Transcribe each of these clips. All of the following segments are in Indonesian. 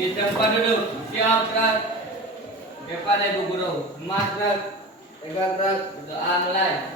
Di tempat duduk. Siap gerak. Kepada Ibu Guru. Emas gerak. Tegak gerak. Doa mulai.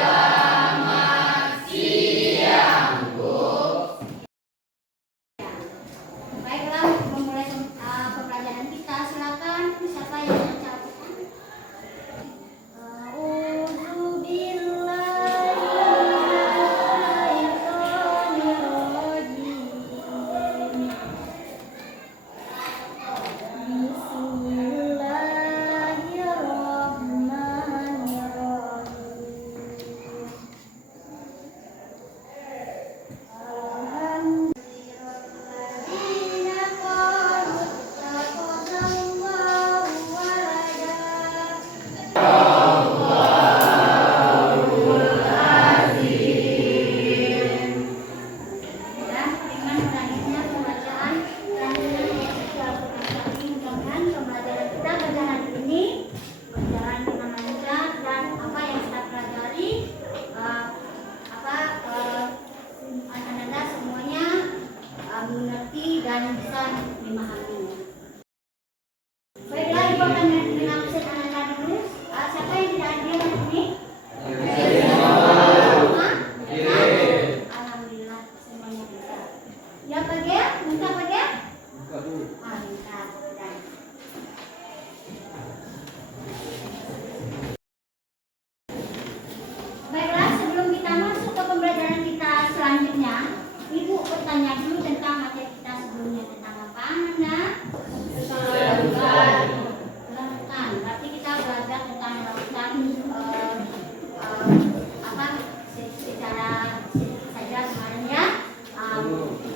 Waalaikumsalam warahmatullahi wabarakatuh. Baiklah, memulai pembelajaran kita. Silakan siapa yang mengucapkan? Dan dengan berakhirnya pembacaan dan mudah-mudahan pembelajaran kita pada hari ini berjalan dengan lancar dan apa yang kita pelajari anda semuanya mengerti dan bisa memahami. Baiklah, Ibu akan mengaksir anda dulu. Siapa yang tidak hadir hari ini? Alhamdulillah semuanya bisa. Ya Pak Gia, minta Pak Gia? Minta. Dan. Baiklah, sebelum kita masuk ke pembelajaran kita selanjutnya, Ibu bertanya dulu tentang materi kita sebelumnya tentang apa, Anda? Lautan. Berarti kita belajar tentang lautan secara saja kemarin ya.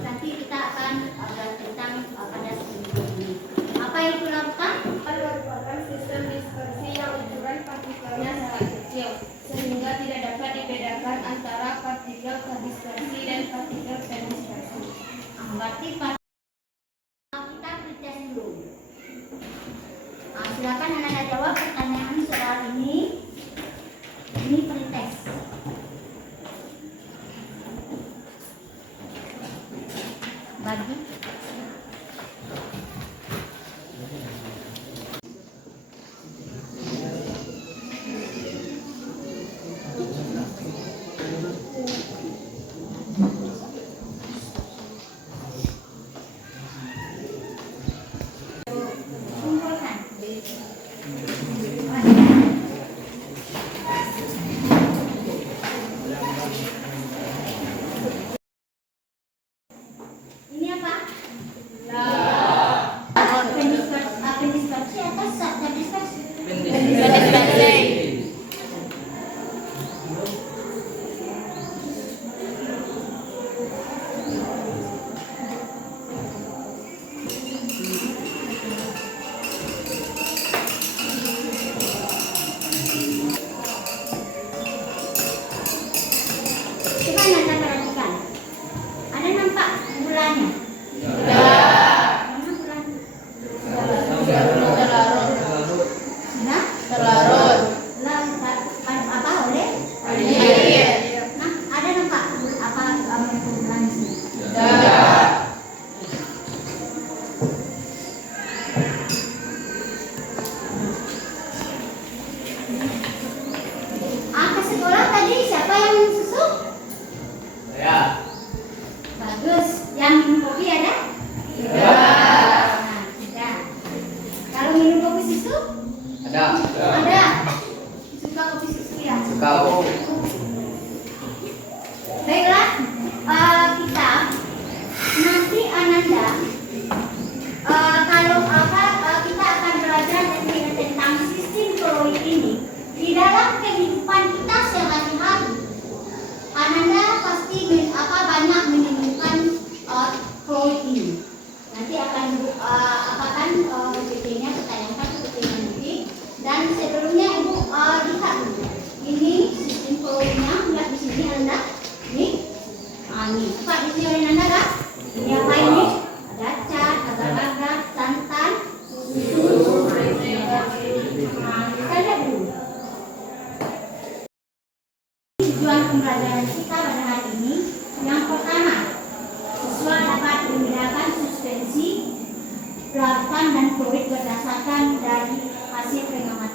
Nanti kita akan belajar tentang pada sebelum ini. Apa itu lautan? Merupakan sistem dispersi yang ukuran partikelnya sangat kecil sehingga tidak dapat dibedakan antara partikel terdispersi dan partikel terdispersi. Berarti kita pretest dulu. Silakan Anda jawab pertanyaan soal ini. Ini pretest. Bagi. Kumpulkan.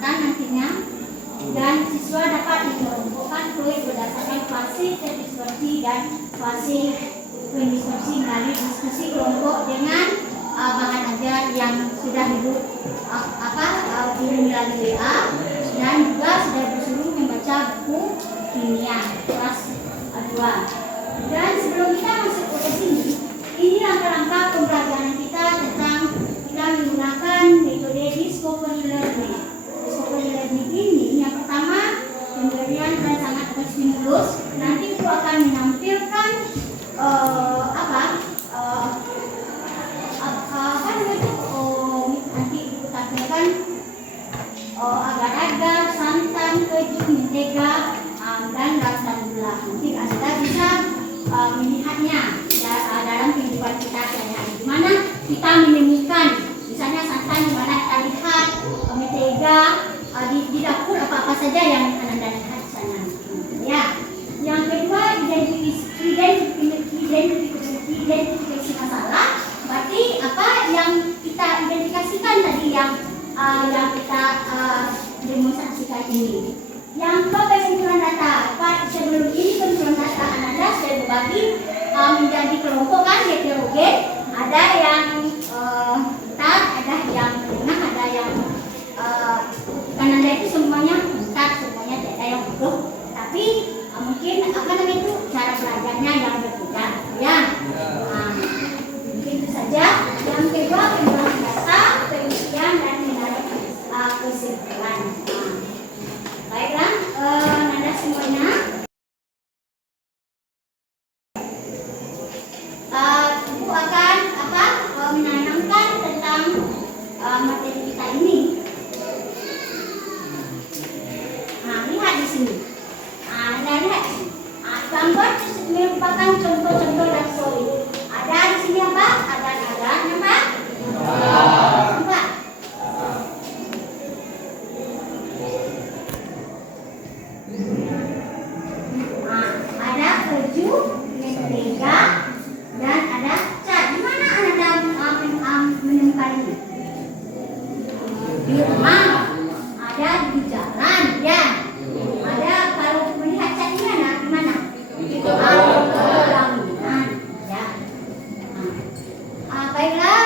kecamatan nantinya. Dan siswa dapat mengelompokkan fluid berdasarkan fase terdistorsi dan fase pendistorsi melalui diskusi kelompok dengan bahan ajar yang sudah kirim melalui WA, dan juga sudah disuruh membaca buku kimia kelas 2. Dan sebelum kita masuk ke sini, ini langkah-langkah pembelajaran kita tentang kita menggunakan metode discovery learning. Discovery learning ini yang pertama pemberian rangsangan atau stimulus. Nanti itu akan menampilkan nanti ibu tampilkan agar-agar, santan, keju, mentega, dan rasa gula. Nanti Anda bisa melihatnya dalam kehidupan kita sehari-hari, di mana kita menemukan misalnya santan, di mana kita lihat mentega di dapur, apa-apa saja yang Anda lihat di sana. Ya. Yang kedua, identifikasi masalah. Berarti apa yang kita identifikasikan tadi yang kita demonstrasikan ini. Yang kedua, pengumpulan data. Sebelum ini pengumpulan data Anda sudah dibagi menjadi kelompok kan, heterogen. Ada yang ketat, ada yang tengah, ada yang Anda itu semuanya ketat, semuanya tidak ada yang bodoh. Tapi mungkin itu cara belajarnya yang berbeda, ya. Mungkin itu saja. Yang kedua, pengumpulan data, pengisian dan menarik kesimpulan. Baiklah, Nanda semuanya. Ibu akan menanamkan tentang materi kita ini. Lihat di sini. Anda lihat di sini. Gambar merupakan contoh-contoh dan solid. Ada di sini apa? Ada nampak? Nampak? Ada keju, mentega, dan ada cat. Di mana Anda menemukan ini? Di rumah. Ada di jalan, ya. Ada kalau melihat cat di mana? Di pelaminan, ya. Baiklah,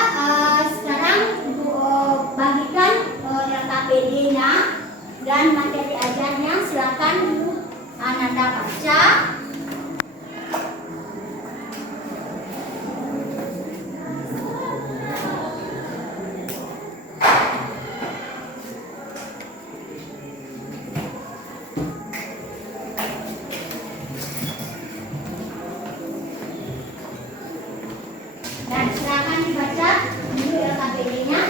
sekarang Ibu bagikan LKPD-nya dan materi ajarnya. Silakan Ibu Nanda baca. Dan silakan dibaca dulu LKPD-nya.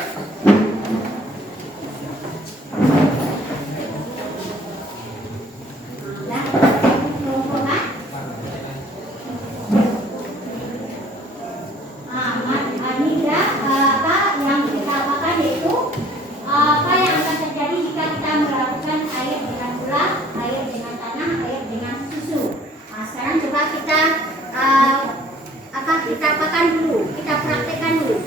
Kita apakan dulu, kita praktekkan dulu.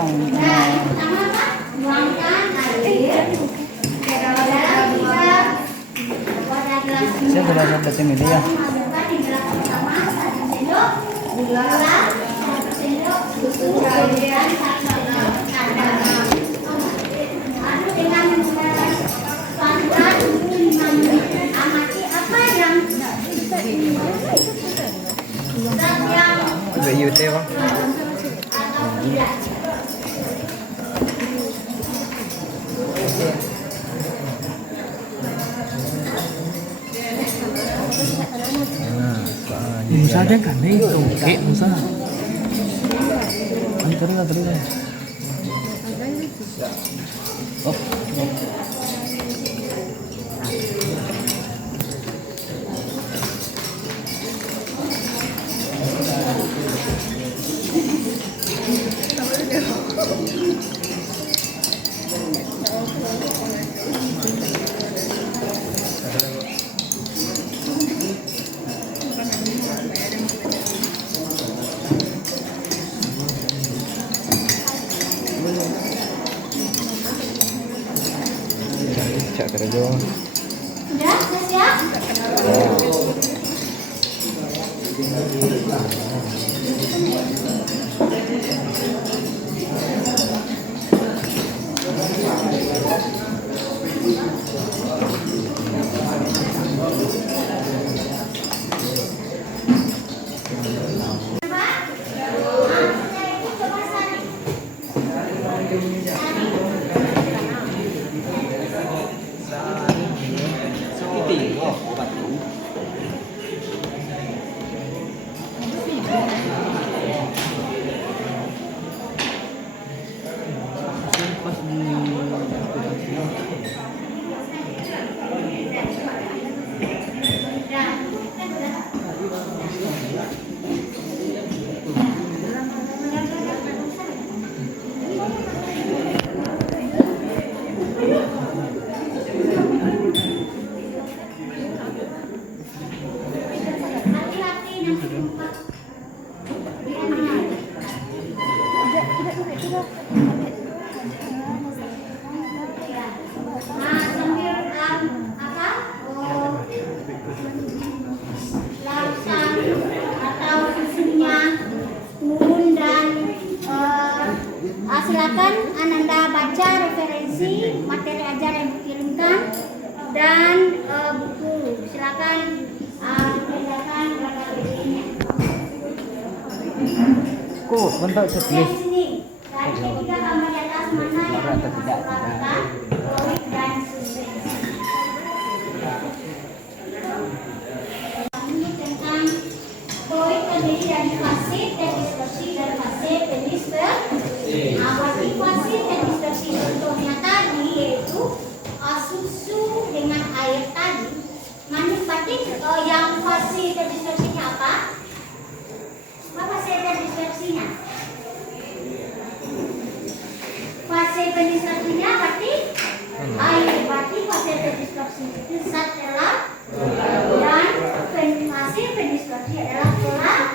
Nah, yang pertama apa? Tuangkan air ke dalam wadah gelas ini. Saya belajar baca media. Masukkan di gelas pertama 1 sendok gula, 1 sendok susu dan 1 sendok garam. Aduk dengan pelan-pelan 5 menit. Amati apa yang zat yang BUT bang. atau tidak. Musa dia kan nih tuh, kayak Musa. Terus lah, terus lah. Oh. Cak kerja. Sudah siap? Hati-hati nanti lupa. Nah, sambil apa? Larutan atau susunya turun dan silakan Ananda baca referensi materi ajar yang dikirimkan dan buku. Silakan bedakan berapa bedanya. Kok bentar Yang checklist. sini dari ketiga gambar di atas mana yang lakukan fluid dan suspensi. Ini tentang fluid terdiri dari fase dan dispersi dan fase pendispersi. Berarti fase dan dispersi contohnya tadi yaitu susu dengan air tadi. Manis batik yang fase dan dispersinya apa? Apa fase dan dispersinya? Fase pendispersinya berarti air, berarti fase pendispersi itu zat dalam dan fase pendispersi adalah kelas.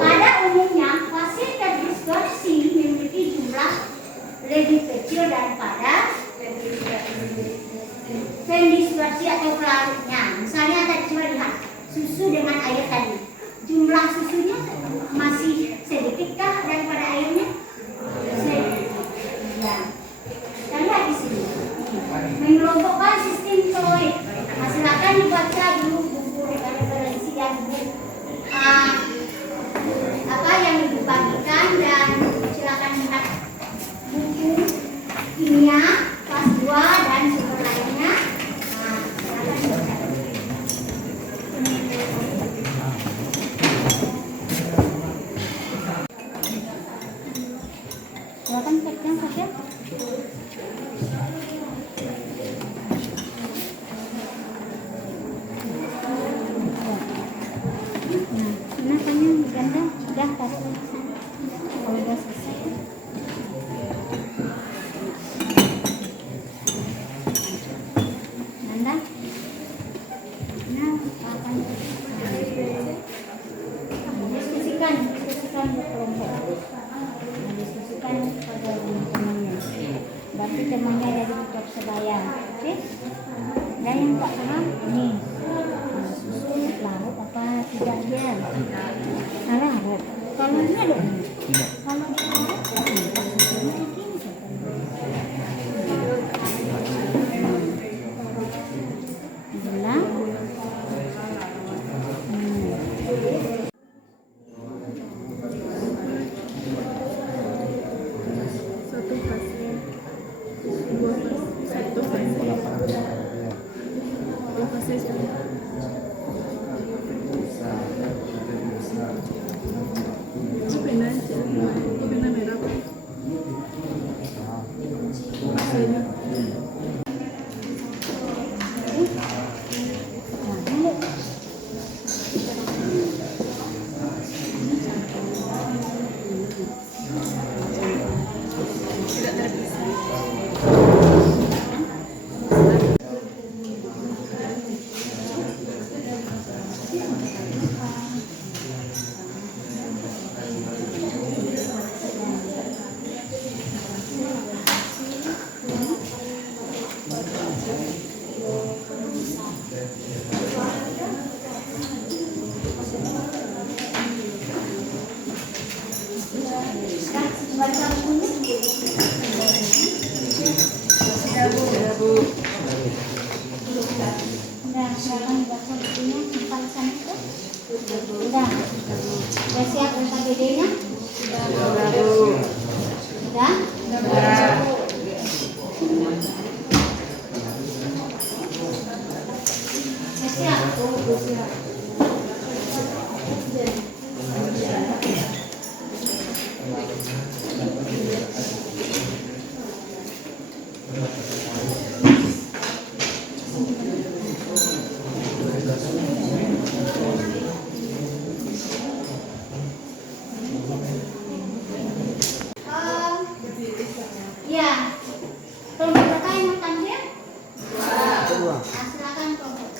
Pada umumnya fase pendispersi memiliki jumlah lebih kecil daripada pendispersi atau pelarutnya. Misalnya tadi coba lihat susu dengan air tadi, jumlah susunya masih sedikitkah daripada airnya? Sedikit. Ya. Kita lihat di sini. Mengelompokkan sistem fluid. Nah, silakan dibaca dulu buku referensi dan buku apa yang dibagikan dan silakan lihat buku kimia kelas 2 dan sumber lainnya. Nah, silakan dibaca. Silakan pegang saja. Nah, tanya ganda sudah kasih. Kalau sudah selesai. Nanda. Nah, akan diskusikan kelompok. Diskusikan pada Ada. Kalau ini ada. Tidak. Kalau Gula. Satu pasien, dua pasien, satu pasien, dua pasien. Pena aja, pena merah. Sini. Tidak terpisah. Udah, silakan dibaca bukunya, tulisan itu. Udah. Udah siap SKBD-nya? Udah. Udah siap. Ya, kelompok kakak yang mau tampil? Kedua. Nah, silakan kelompok.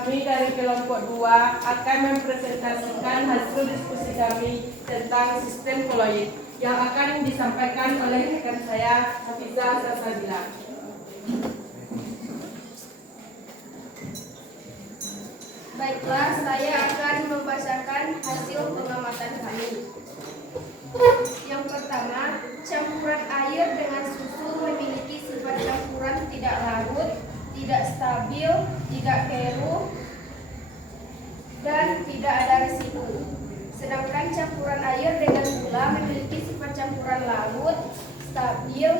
Kami dari kelompok 2 akan mempresentasikan hasil diskusi kami tentang sistem koloid yang akan disampaikan oleh rekan saya, Hafizah Salsabila. Baiklah, saya akan membacakan hasil pengamatan kami. Yang pertama, campuran air dengan susu memiliki sifat campuran tidak larut, tidak stabil, tidak keruh, dan tidak ada residu. Sedangkan campuran air dengan gula memiliki sifat campuran larut, stabil,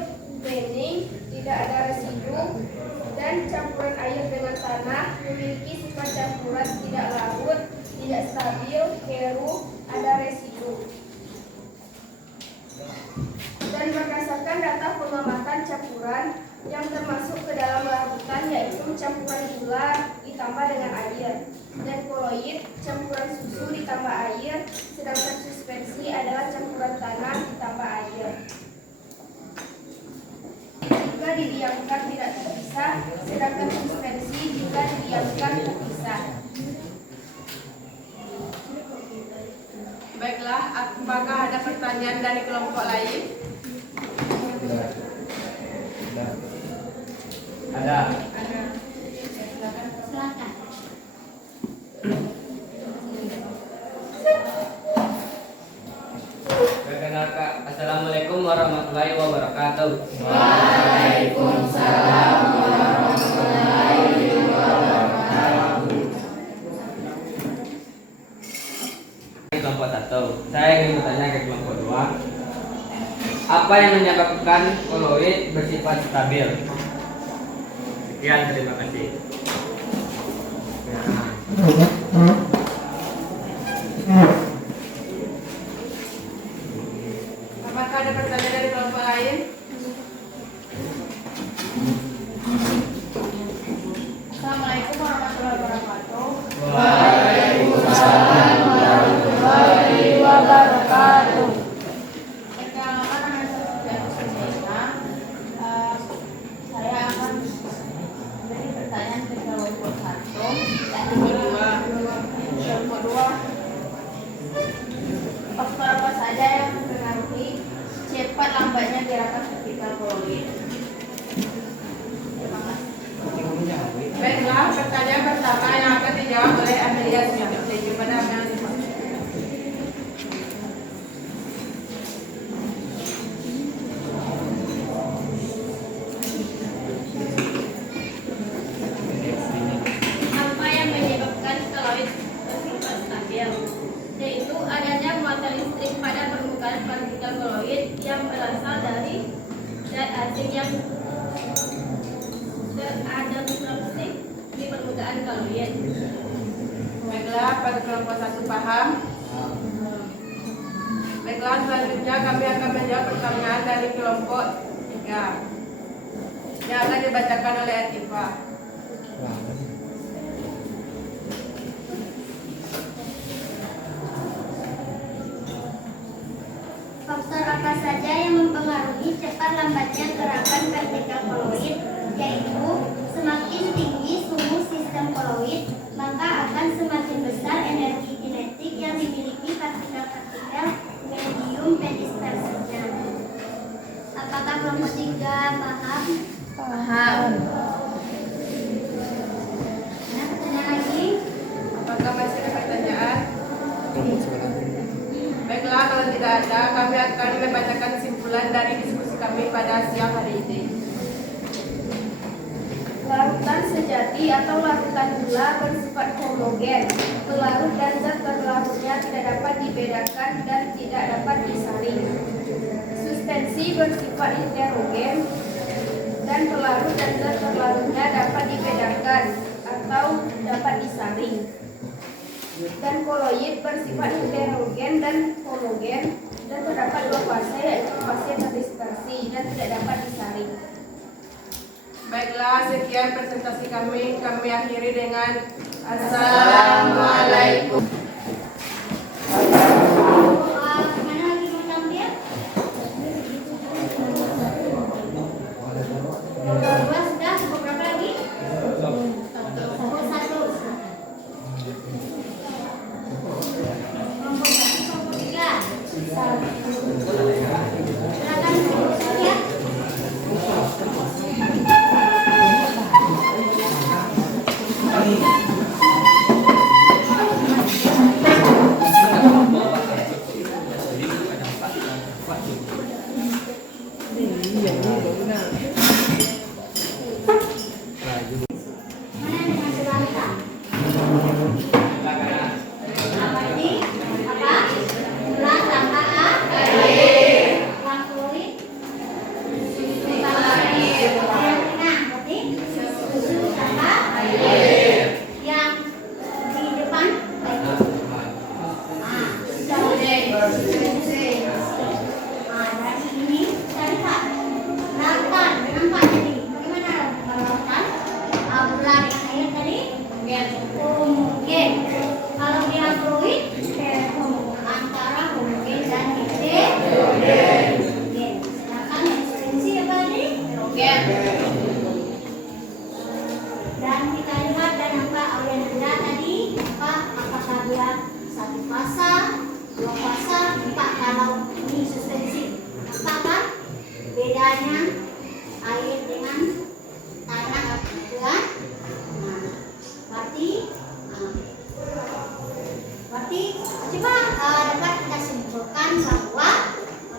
bening, tidak ada residu, dan campuran air dengan tanah memiliki sifat campuran tidak larut, tidak stabil, keruh, ada residu. Dan berdasarkan data pengamatan campuran yang termasuk ke dalam larutan yaitu campuran gula ditambah dengan air dan koloid campuran susu ditambah air, sedangkan suspensi adalah campuran tanah ditambah air. Jika didiamkan tidak terpisah, sedangkan suspensi jika didiamkan terpisah. Baiklah, apakah ada pertanyaan dari kelompok lain? Ada. Silakan. Perkenalkan, Assalamualaikum warahmatullahi wabarakatuh. Kelompok 1, saya ingin bertanya ke kelompok 2. Apa yang menyebabkan koloid bersifat stabil? Sekian, terima kasih. Apakah ada pertanyaan dari kelompok lain? Assalamualaikum warahmatullahi wabarakatuh. Waalaikumsalam warahmatullahi wabarakatuh. Perkenalkan partikel koloid? Baiklah, pertanyaan pertama yang akan dijawab oleh Amelia Smith kepada Amelia. Apa yang menyebabkan koloid bersifat stabil? Yaitu adanya muatan listrik pada permukaan partikel koloid yang berasal dari zat asing yang beradaptasi di permukaan koloid. Baiklah, pada kelompok 1 paham? Baiklah, selanjutnya kami akan menjawab pertanyaan dari kelompok 3 yang akan dibacakan oleh Atifa. Faktor apa saja yang mempengaruhi cepat lambatnya gerakan partikel koloid, yaitu semakin tinggi suhu sistem koloid, maka akan semakin besar energi kinetik yang dimiliki partikel-partikel medium dispersinya. Apakah kelompok 3 paham? Paham. Nah, pertanyaan lagi. Apakah masih ada pertanyaan? Baiklah, kalau tidak ada, kami akan membacakan kesimpulan dari diskusi kami pada siang hari ini. Larutan sejati atau larutan gula bersifat homogen. Pelarut dan zat berlarutnya tidak dapat dibedakan dan tidak dapat disaring. Suspensi bersifat heterogen dan pelarut dan zat berlarutnya dapat dibedakan atau dapat disaring. Dan koloid bersifat heterogen dan homogen dan terdapat dua fase, yaitu fase terdispersi dan tidak dapat disaring. Baiklah, sekian presentasi kami. Kami akhiri dengan Assalamualaikum. Mana lagi mau tampil? Kelompok 2 sudah, kelompok berapa lagi? Kelompok 1. Kelompok 1, kelompok 3. Silakan diskusi ya. Mana yang masih lancar? Apa ini? Apa? Gula tambah A? Uang kulit? Susu tambah air. Yang tengah berarti susu tambah air. Yang di depan? Dari ini kita lihat lautan, nampak jadi bagaimana lautan? Gula dengan air tadi? Homogen. Kalau dia fluid, antara homogen dan heterogen. Sedangkan suspensi apa tadi? Dan kita lihat dan nampak aliran benda tadi apakah dia satu fasa, dua fasa, empat. Kalau ini suspensi, nampak kan bedanya air dengan tanah, gitu kan? Nah, berarti coba dapat kita simpulkan bahwa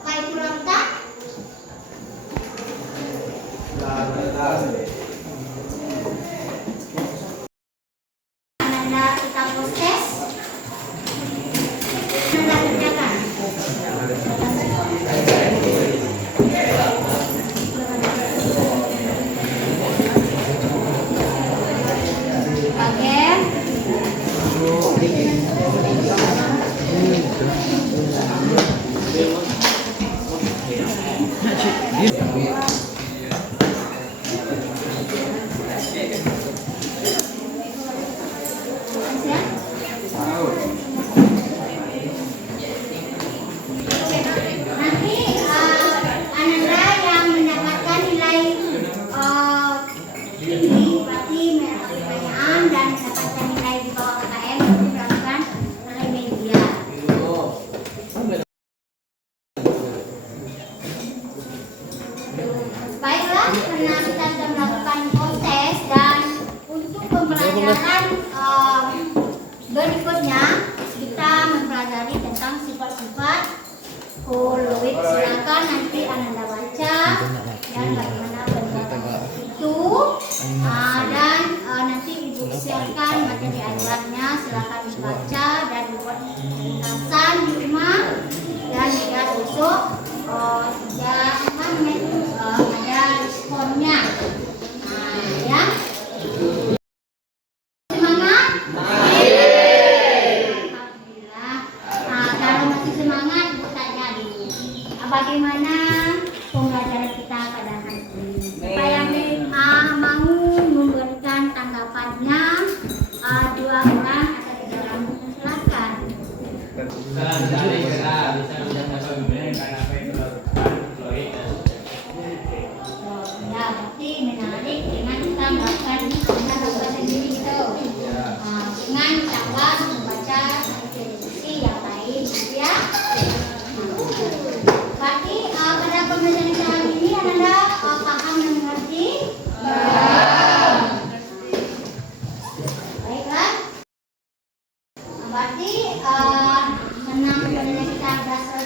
apa itu lautan? Anda kita proses, Anda kerjakan. karena kita sudah melakukan kontes dan untuk pembelajaran berikutnya kita mempelajari tentang sifat-sifat koloid. Silakan nanti Ananda baca dan bagaimana pembuatan itu. Dan nanti Ibu siapkan materi ajarannya, silakan dibaca dan dibuat ringkasan di rumah dan juga besok ada responnya. Ya. Semangat? Alhamdulillah. Kalau masih semangat, Ibu tanya dulu. Bagaimana pembelajaran kita pada hari ini? Siapa yang mau memberikan tanggapannya? 2 orang atau 3 orang? Silakan. Salah sekali kita bisa mencapai memberikan apa yang dilakukan Chloe dan Ya, berarti menarik dengan kita melakukan bahasa Inggris itu. Dengan cara membaca deskripsi yang baik, gitu ya. Berarti pada pembelajaran kali ini Anda paham dan mengerti? Baiklah. Berarti senang pembelajaran kita sudah selesai.